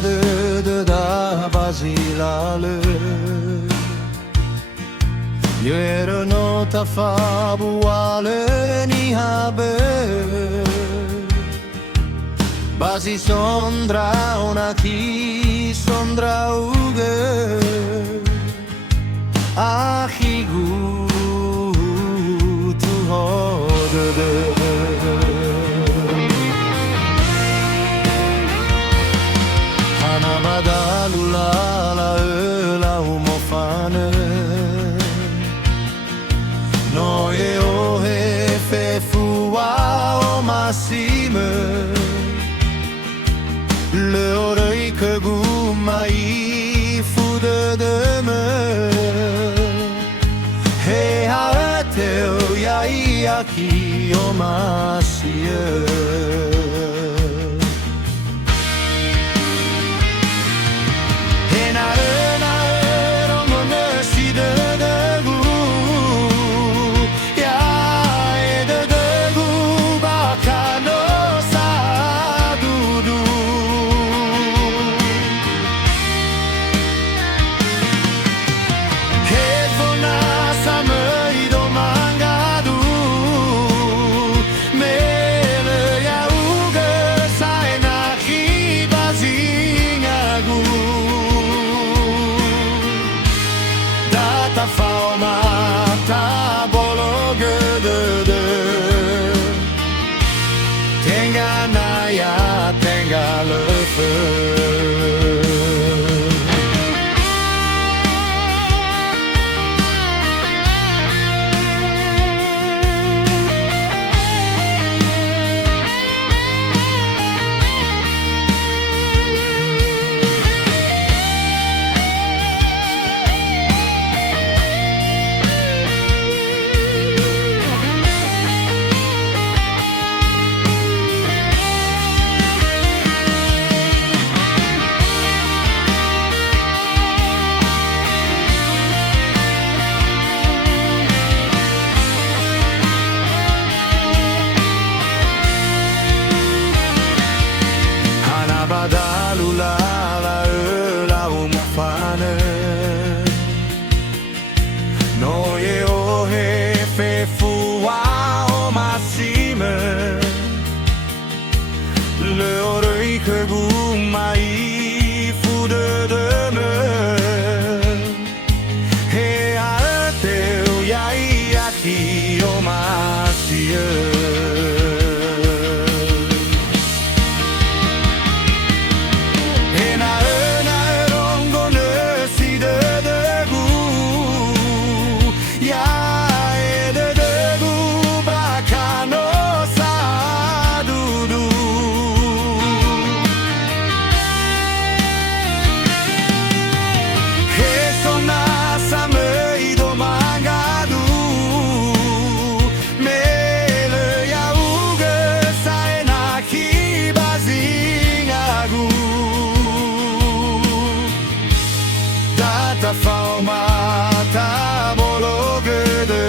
de da basilale. Io ero nota fabuale ni habe. Basi sondra una chi sondra uge. Ahigu tu hodede. Hanabadalula la la umofane. Noie o hefe fua o massime. Le orei que gumai fude de me. He a teu yai aki o masie. Fauma ta bologe de tenga naya tenga le feu. Badalula la umfane. Noie o hefe fua o massime. Le orei que gumai fude de me. He a teu yai aki o masie. Fauma ta bologe de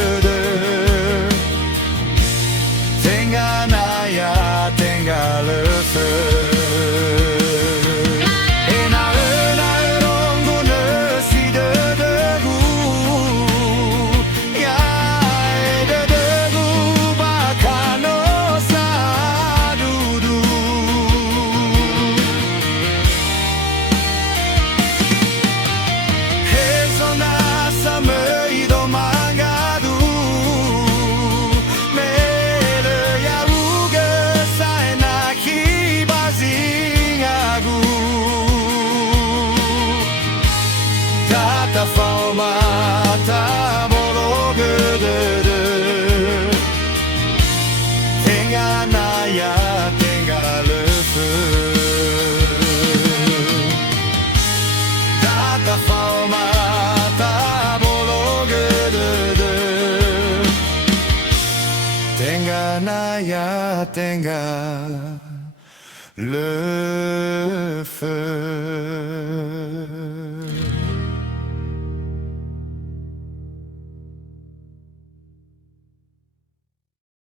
tenga naya tenga le feu. Fauma ta bologe de tenga naya tenga le feu. Ta fauma ta bologe de tenga naya tenga le feu.